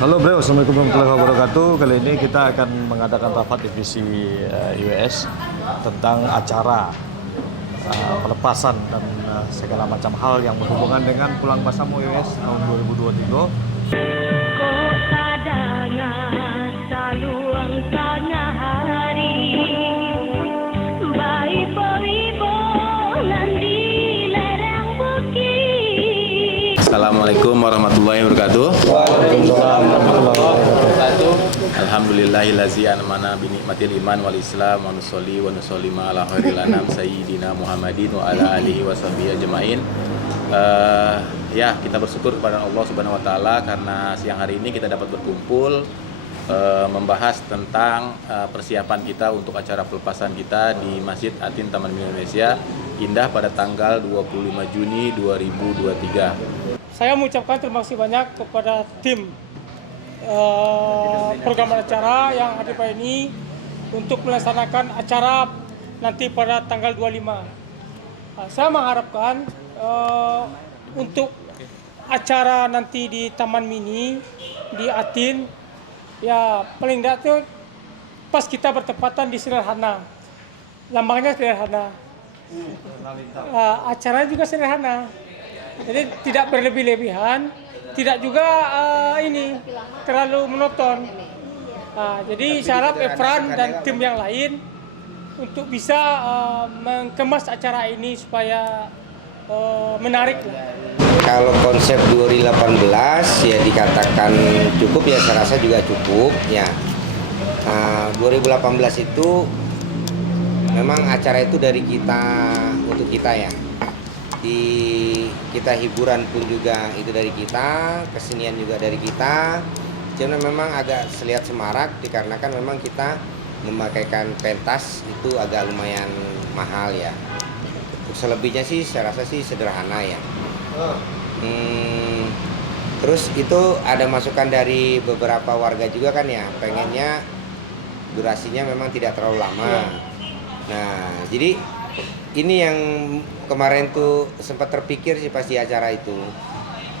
Halo bro, Assalamualaikum warahmatullahi wabarakatuh. Kali ini kita akan mengadakan rapat divisi IWS tentang acara pelepasan dan segala macam hal yang berhubungan dengan pulang Basamu IWS tahun 2023. Kota dengan saluang tengah hari, bayi poribo di lereng bukit. Assalamualaikum warahmatullahi wabarakatuh. Waalaikumsalam warahmatullahi wabarakatuh. Alhamdulillahillazi an'amana bi ni'matil iman wal islam wa nusolli ala khairil anam sayyidina Muhammadin wa ala alihi wa sahbihi ajmain. Ya, kita bersyukur kepada Allah Subhanahu wa taala karena siang hari ini kita dapat berkumpul membahas tentang persiapan kita untuk acara pelepasan kita di Masjid Atin Taman Mini Indonesia Indah pada tanggal 25 Juni 2023. Saya mengucapkan terima kasih banyak kepada tim program acara yang hadir pada ini untuk melaksanakan acara nanti pada tanggal 25. Saya mengharapkan untuk acara nanti di Taman Mini di Atin, ya paling tidak itu pas kita bertepatan di sederhana, lambangnya sederhana, acaranya juga sederhana. Jadi tidak berlebih-lebihan, tidak juga ini terlalu monoton. Jadi saya harap Efran dan tim yang lain untuk bisa mengemas acara ini supaya menarik. Kalau konsep 2018 ya dikatakan cukup, ya saya rasa juga cukup ya. 2018 itu memang acara itu dari kita untuk kita ya. Kita hiburan pun juga itu dari kita, kesenian juga dari kita. Cuma memang agak terlihat semarak dikarenakan memang kita memakaikan pentas itu agak lumayan mahal ya. Untuk selebihnya sih saya rasa sih sederhana ya. Terus itu ada masukan dari beberapa warga juga kan ya, pengennya durasinya memang tidak terlalu lama. Nah, jadi ini yang kemarin tuh sempat terpikir sih pas di acara itu.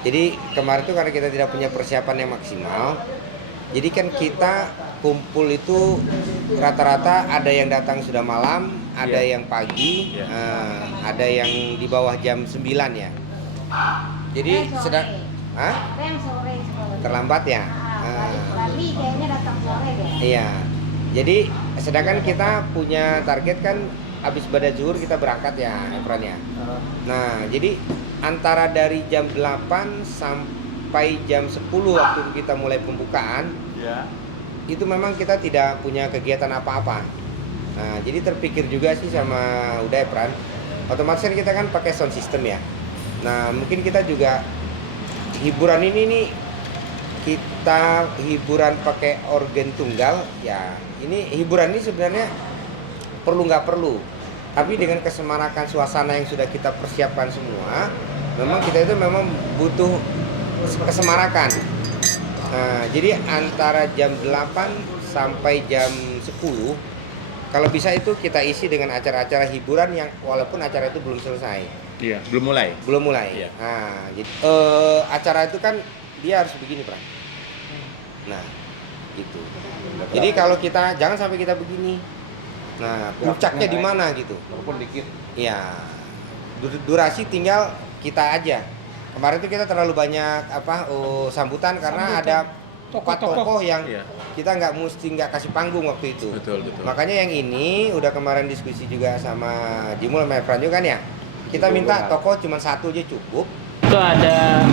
Jadi kemarin tuh karena kita tidak punya persiapan yang maksimal, jadi kan kita kumpul itu rata-rata ada yang datang sudah malam, ada yang pagi, ada yang di bawah jam 9 ya. Jadi sedang sore terlambat ya. Bali kayaknya datang sore deh. Iya. Jadi sedangkan kita punya target kan habis pada zuhur kita berangkat ya, Efran ya. Nah, jadi antara dari jam 8 sampai jam 10 waktu kita mulai pembukaan, itu memang kita tidak punya kegiatan apa-apa. Nah, jadi terpikir juga sih sama udah Efran. Otomatis kan kita kan pakai sound system ya. Nah, mungkin kita juga hiburan ini nih kita hiburan pakai organ tunggal ya. Ini hiburan ini sebenarnya perlu nggak perlu, tapi dengan kesemarakan suasana yang sudah kita persiapkan semua, memang kita itu memang butuh kesemarakan. Nah, jadi antara jam 8 sampai jam 10 kalau bisa itu kita isi dengan acara-acara hiburan yang walaupun acara itu belum selesai. Iya, belum mulai. Iya. Nah, jadi acara itu kan dia harus begini, Pran. Nah, gitu. Jadi kalau kita jangan sampai kita begini. Nah, puncaknya di mana gitu? Walaupun dikit. Iya. Durasi tinggal kita aja. Kemarin itu kita terlalu banyak sambutan karena ada tokoh-tokoh yang kita nggak kasih panggung waktu itu. Betul. Makanya yang ini udah kemarin diskusi juga sama Jimul sama Efran juga kan ya. Kita minta tokoh cuma satu aja cukup. Itu ada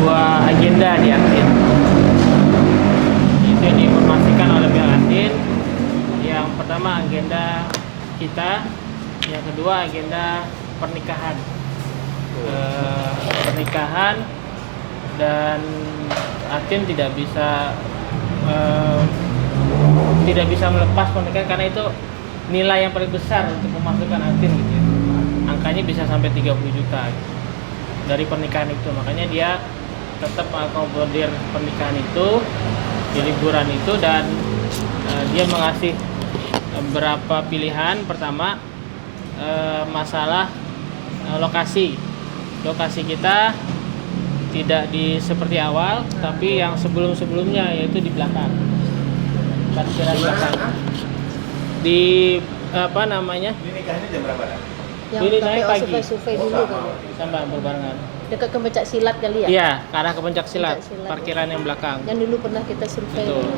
2 agenda di Atin. Itu yang diinformasikan oleh pihak Atin. Yang pertama agenda kita, yang kedua agenda pernikahan. Pernikahan dan Atin tidak bisa melepas pernikahan karena itu nilai yang paling besar untuk memasukkan Atin gitu ya. Angkanya bisa sampai 30 juta gitu, dari pernikahan itu. Makanya dia tetap mengakomodir pernikahan itu di liburan itu, dan dia mengasih beberapa pilihan. Pertama, masalah lokasi kita tidak di seperti awal, tapi yang sebelum-sebelumnya yaitu di belakang. Parkiran belakang. Di apa namanya? Ini nikahnya jam berapa dah? Yang Ini naik KPO pagi. survei dulu kan. Sama berbarengan. Dekat ke pencak silat kali ya? Iya, ke arah ke pencak silat. Pencak silat. Parkiran yang belakang. Yang dulu pernah kita survei. Betul.